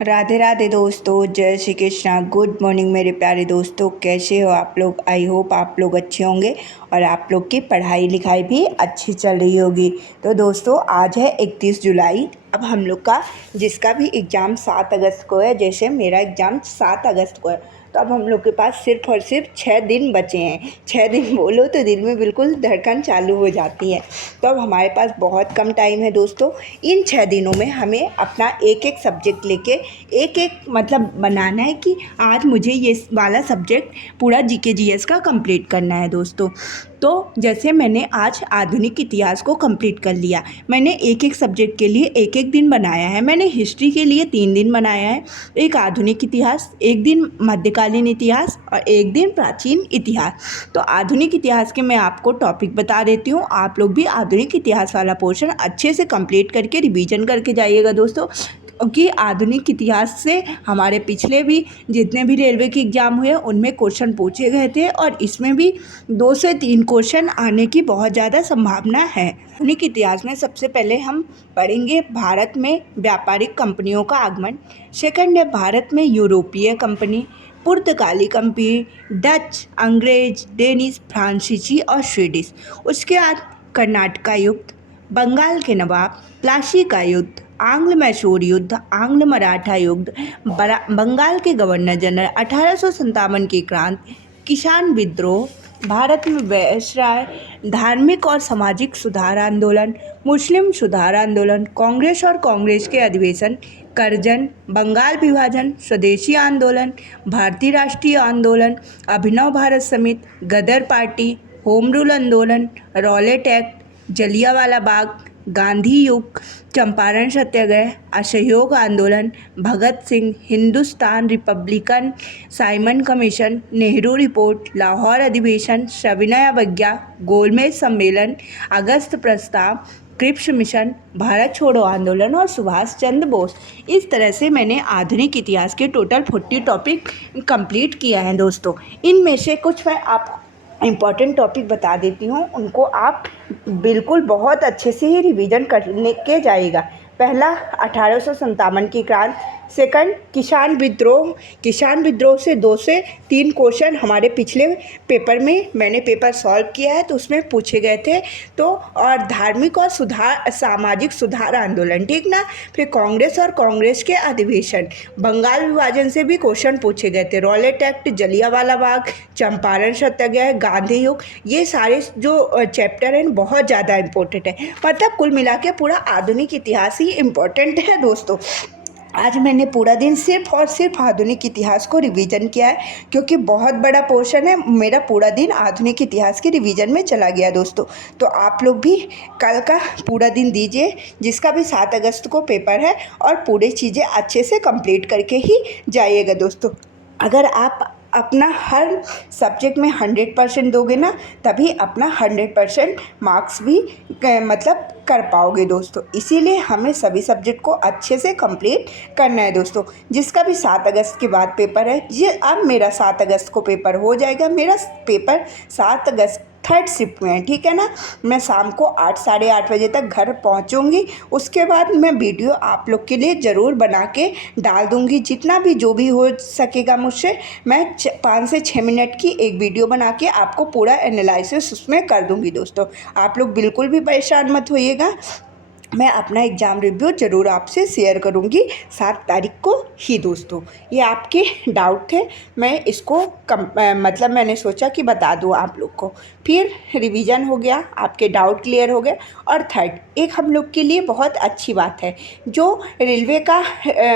राधे राधे दोस्तों, जय Shri Krishna. Good morning मेरे प्यारे दोस्तों, कैसे हो आप लोग। आई होप आप लोग अच्छे होंगे और आप लोग की पढ़ाई लिखाई भी अच्छी चल रही होगी। तो दोस्तों, आज है 31 जुलाई। अब हम लोग का जिसका भी एग्ज़ाम 7 अगस्त को है, जैसे मेरा एग्ज़ाम 7 अगस्त को है, तो अब हम लोग के पास सिर्फ और सिर्फ 6 दिन बचे हैं। 6 दिन बोलो तो दिल में बिल्कुल धड़कन चालू हो जाती है। तो अब हमारे पास बहुत कम टाइम है दोस्तों। इन 6 दिनों में हमें अपना एक एक सब्जेक्ट लेके एक एक मतलब बनाना है कि आज मुझे ये वाला सब्जेक्ट पूरा जीके जीएस का कंप्लीट करना है दोस्तों। तो जैसे मैंने आज आधुनिक इतिहास को कंप्लीट कर लिया, मैंने एक एक सब्जेक्ट के लिए एक एक दिन बनाया है। मैंने हिस्ट्री के लिए 3 दिन बनाया है, एक आधुनिक इतिहास, एक दिन मध्यकालीन इतिहास और एक दिन प्राचीन इतिहास। तो आधुनिक इतिहास के मैं आपको टॉपिक बता देती हूँ। आप लोग भी आधुनिक इतिहास वाला पोर्शन अच्छे से कंप्लीट करके रिवीजन करके जाइएगा दोस्तों, क्योंकि आधुनिक इतिहास से हमारे पिछले भी जितने भी रेलवे के एग्ज़ाम हुए उनमें क्वेश्चन पूछे गए थे और इसमें भी 2 से 3 क्वेश्चन आने की बहुत ज़्यादा संभावना है। आधुनिक इतिहास में सबसे पहले हम पढ़ेंगे भारत में व्यापारिक कंपनियों का आगमन। सेकंड है भारत में यूरोपीय कंपनी, पुर्तगाली कंपनी, डच, अंग्रेज, डेनिश, फ्रांसीसी और स्वीडिश। उसके बाद कर्नाटका युद्ध, बंगाल के नवाब, प्लासी का युद्ध, आंग्ल मैसूर युद्ध, आंग्ल मराठा युद्ध, बंगाल के गवर्नर जनरल, 1857 की क्रांति, किसान विद्रोह, भारत में वायसराय, धार्मिक और सामाजिक सुधार आंदोलन, मुस्लिम सुधार आंदोलन, कांग्रेस और कांग्रेस के अधिवेशन, करजन, बंगाल विभाजन, स्वदेशी आंदोलन, भारतीय राष्ट्रीय आंदोलन, Abhinav Bharat Samiti, Ghadar party, home rule आंदोलन, रॉलेट एक्ट, जलियांवाला बाग, गांधी युग, चंपारण सत्याग्रह, असहयोग आंदोलन, Bhagat Singh, Hindustan Republican, Simon commission, Nehru report, Lahore अधिवेशन, सविनय अवज्ञा, गोलमेज सम्मेलन, अगस्त प्रस्ताव, क्रिप्स मिशन, भारत छोड़ो आंदोलन और सुभाष चंद्र बोस। इस तरह से मैंने आधुनिक इतिहास के टोटल 40 टॉपिक कंप्लीट किया है दोस्तों। इनमें से कुछ मैं आप इम्पॉर्टेंट टॉपिक बता देती हूँ, उनको आप बिल्कुल बहुत अच्छे से ही रिवीजन करने के जाइएगा। पहला 1857 की क्रांति, सेकंड किसान विद्रोह। किसान विद्रोह से 2 से 3 क्वेश्चन हमारे पिछले पेपर में मैंने पेपर सॉल्व किया है तो उसमें पूछे गए थे। तो और धार्मिक और सामाजिक सुधार आंदोलन, ठीक ना। फिर कांग्रेस और कांग्रेस के अधिवेशन, बंगाल विभाजन से भी क्वेश्चन पूछे गए थे, रॉलेट एक्ट, जलियांवाला बाग, चंपारण सत्याग्रह, गांधी युग। ये सारे जो चैप्टर हैं बहुत ज़्यादा इम्पोर्टेंट है। मतलब कुल मिला के पूरा आधुनिक इतिहास ही इम्पोर्टेंट है दोस्तों। आज मैंने पूरा दिन सिर्फ और सिर्फ आधुनिक इतिहास को रिवीजन किया है, क्योंकि बहुत बड़ा पोर्शन है। मेरा पूरा दिन आधुनिक इतिहास के रिवीजन में चला गया दोस्तों। तो आप लोग भी कल का पूरा दिन दीजिए, जिसका भी 7 अगस्त को पेपर है, और पूरी चीज़ें अच्छे से कंप्लीट करके ही जाइएगा दोस्तों। अगर आप अपना हर सब्जेक्ट में 100% दोगे ना, तभी अपना 100% मार्क्स भी मतलब कर पाओगे दोस्तों। इसीलिए हमें सभी सब्जेक्ट को अच्छे से कंप्लीट करना है दोस्तों। जिसका भी 7 अगस्त के बाद पेपर है, ये अब मेरा 7 अगस्त को पेपर हो जाएगा। मेरा पेपर 7 अगस्त 3rd शिफ्ट में है, ठीक है ना। मैं शाम को 8 साढ़े 8 बजे तक घर पहुंचूंगी। उसके बाद मैं वीडियो आप लोग के लिए ज़रूर बना के डाल दूंगी। जितना भी जो भी हो सकेगा मुझसे, मैं 5 से 6 मिनट की एक वीडियो बना के आपको पूरा एनालिसिस उसमें कर दूंगी दोस्तों। आप लोग बिल्कुल भी परेशान मत होइएगा। मैं अपना एग्ज़ाम रिव्यू ज़रूर आपसे शेयर करूंगी 7 तारीख को ही दोस्तों। ये आपके डाउट थे, मैं इसको मतलब मैंने सोचा कि बता दूं आप लोग को। फिर रिवीजन हो गया, आपके डाउट क्लियर हो गए। और थर्ड, एक हम लोग के लिए बहुत अच्छी बात है, जो रेलवे का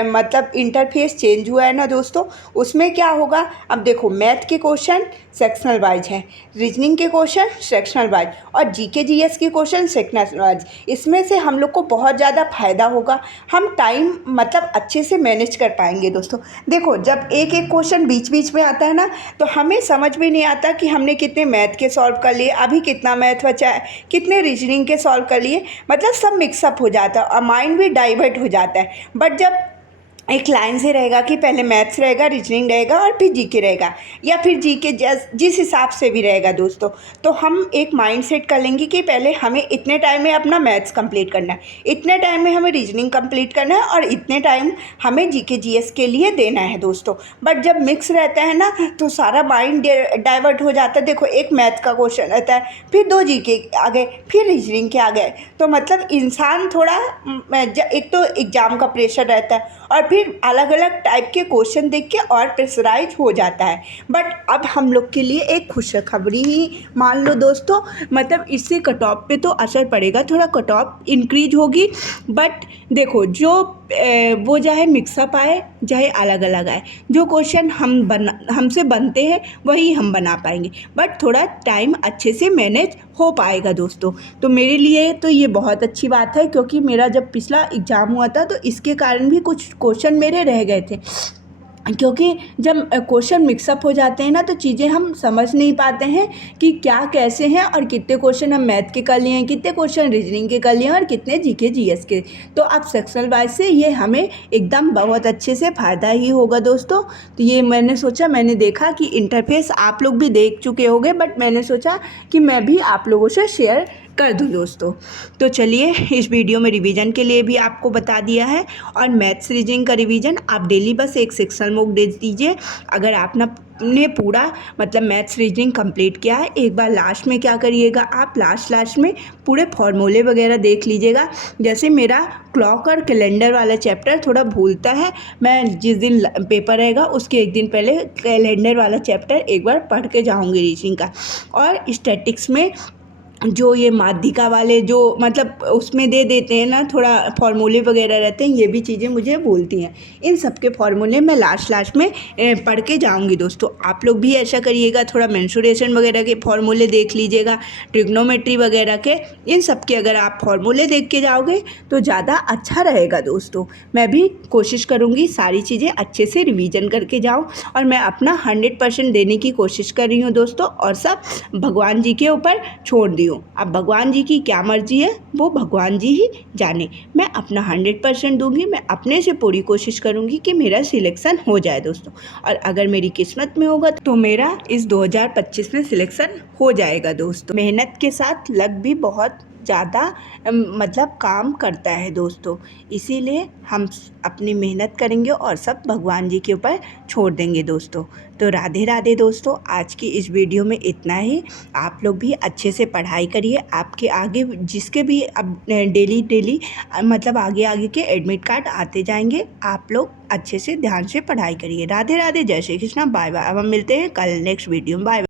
मतलब इंटरफेस चेंज हुआ है ना दोस्तों। उसमें क्या होगा, अब देखो मैथ के क्वेश्चन सेक्शनल वाइज हैं, रीजनिंग के क्वेश्चन सेक्शनल वाइज, और जीके जीएस के क्वेश्चन सेक्शनल वाइज। इसमें से हम लोग को बहुत ज़्यादा फ़ायदा होगा। हम टाइम मतलब अच्छे से मैनेज कर पाएंगे दोस्तों। देखो जब एक एक क्वेश्चन बीच बीच में आता है ना, तो हमें समझ में नहीं आता कि हमने कितने मैथ के सॉल्व कर लिए, अभी कितना मैथ बचा है, कितने रीजनिंग के सॉल्व कर लिए, मतलब सब मिक्सअप हो जाता है और माइंड भी डाइवर्ट हो जाता है। बट जब एक लाइन से रहेगा कि पहले मैथ्स रहेगा, रीजनिंग रहेगा और फिर जीके रहेगा, या फिर जीके जिस हिसाब से भी रहेगा दोस्तों। तो हम एक माइंड सेट कर लेंगे कि पहले हमें इतने टाइम में अपना मैथ्स कंप्लीट करना है, इतने टाइम में हमें रीजनिंग कंप्लीट करना है और इतने टाइम हमें जीके जीएस के लिए देना है दोस्तों। बट जब मिक्स रहता है ना तो सारा माइंड डाइवर्ट हो जाता है। देखो, एक मैथ का क्वेश्चन रहता है, फिर 2 जीके आ गए, फिर रीजनिंग के आ गए, तो मतलब इंसान थोड़ा एक तो एग्ज़ाम का प्रेशर रहता है और फिर अलग अलग टाइप के क्वेश्चन देख के और प्रेशराइज हो जाता है। बट अब हम लोग के लिए एक खुशखबरी ही मान लो दोस्तों, मतलब इससे कट ऑफ पे तो असर पड़ेगा, थोड़ा कट ऑफ इंक्रीज होगी। बट देखो, जो वो चाहे मिक्सअप आए चाहे अलग अलग आए, जो क्वेश्चन हमसे बनते हैं वही हम बना पाएंगे, बट थोड़ा टाइम अच्छे से मैनेज हो पाएगा दोस्तों। तो मेरे लिए तो ये बहुत अच्छी बात है, क्योंकि मेरा जब पिछला एग्ज़ाम हुआ था तो इसके कारण भी कुछ क्वेश्चन मेरे रह गए थे, क्योंकि जब क्वेश्चन मिक्सअप हो जाते हैं ना तो चीज़ें हम समझ नहीं पाते हैं कि क्या कैसे हैं, और कितने क्वेश्चन हम मैथ के कर लिए हैं, कितने क्वेश्चन रीजनिंग के कर लिए हैं और कितने जीके जीएस के। तो अब सेक्शनल वाइज से ये हमें एकदम बहुत अच्छे से फ़ायदा ही होगा दोस्तों। तो ये मैंने देखा कि इंटरफेस आप लोग भी देख चुके होंगे, बट मैंने सोचा कि मैं भी आप लोगों से शेयर कर दूं दोस्तों। तो चलिए, इस वीडियो में रिवीजन के लिए भी आपको बता दिया है, और मैथ्स रीजनिंग का रिवीजन आप डेली बस एक सेक्शन मोक दे दीजिए। अगर आपने पूरा मतलब मैथ्स रीजनिंग कंप्लीट किया है, एक बार लास्ट में क्या करिएगा, आप लास्ट में पूरे फॉर्मूले वगैरह देख लीजिएगा। जैसे मेरा क्लॉक और कैलेंडर वाला चैप्टर थोड़ा भूलता है, मैं जिस दिन पेपर रहेगा उसके एक दिन पहले कैलेंडर वाला चैप्टर एक बार पढ़ के जाऊँगी रीजनिंग का। और स्टैटिक्स में जो ये माध्यिका वाले जो मतलब उसमें दे देते हैं ना, थोड़ा फार्मूले वगैरह रहते हैं, ये भी चीज़ें मुझे भूलती हैं। इन सब के फार्मूले मैं लास्ट में पढ़ के जाऊंगी दोस्तों। आप लोग भी ऐसा करिएगा, थोड़ा मेंसुरेशन वगैरह के फार्मूले देख लीजिएगा, ट्रिग्नोमेट्री वगैरह के, इन सब के अगर आप फार्मूले देख के जाओगे तो ज़्यादा अच्छा रहेगा दोस्तों। मैं भी कोशिश करूँगी सारी चीज़ें अच्छे से रिवीजन करके जाऊँ, और मैं अपना 100% देने की कोशिश कर रही हूँ दोस्तों, और सब भगवान जी के ऊपर छोड़ दी हूँ। अब भगवान जी की क्या मर्जी है वो भगवान जी ही जाने। मैं अपना 100% दूंगी, मैं अपने से पूरी कोशिश करूंगी कि मेरा सिलेक्शन हो जाए दोस्तों। और अगर मेरी किस्मत में होगा तो मेरा इस 2025 में सिलेक्शन हो जाएगा दोस्तों। मेहनत के साथ लक भी बहुत ज़्यादा मतलब काम करता है दोस्तों, इसीलिए हम अपनी मेहनत करेंगे और सब भगवान जी के ऊपर छोड़ देंगे दोस्तों। तो राधे राधे दोस्तों, आज की इस वीडियो में इतना ही। आप लोग भी अच्छे से पढ़ाई करिए, आपके आगे जिसके भी अब डेली मतलब आगे के एडमिट कार्ड आते जाएंगे, आप लोग अच्छे से ध्यान से पढ़ाई करिए। राधे राधे, जय श्री कृष्णा, बाय बाय। अब हम मिलते हैं कल नेक्स्ट वीडियो में, बाय।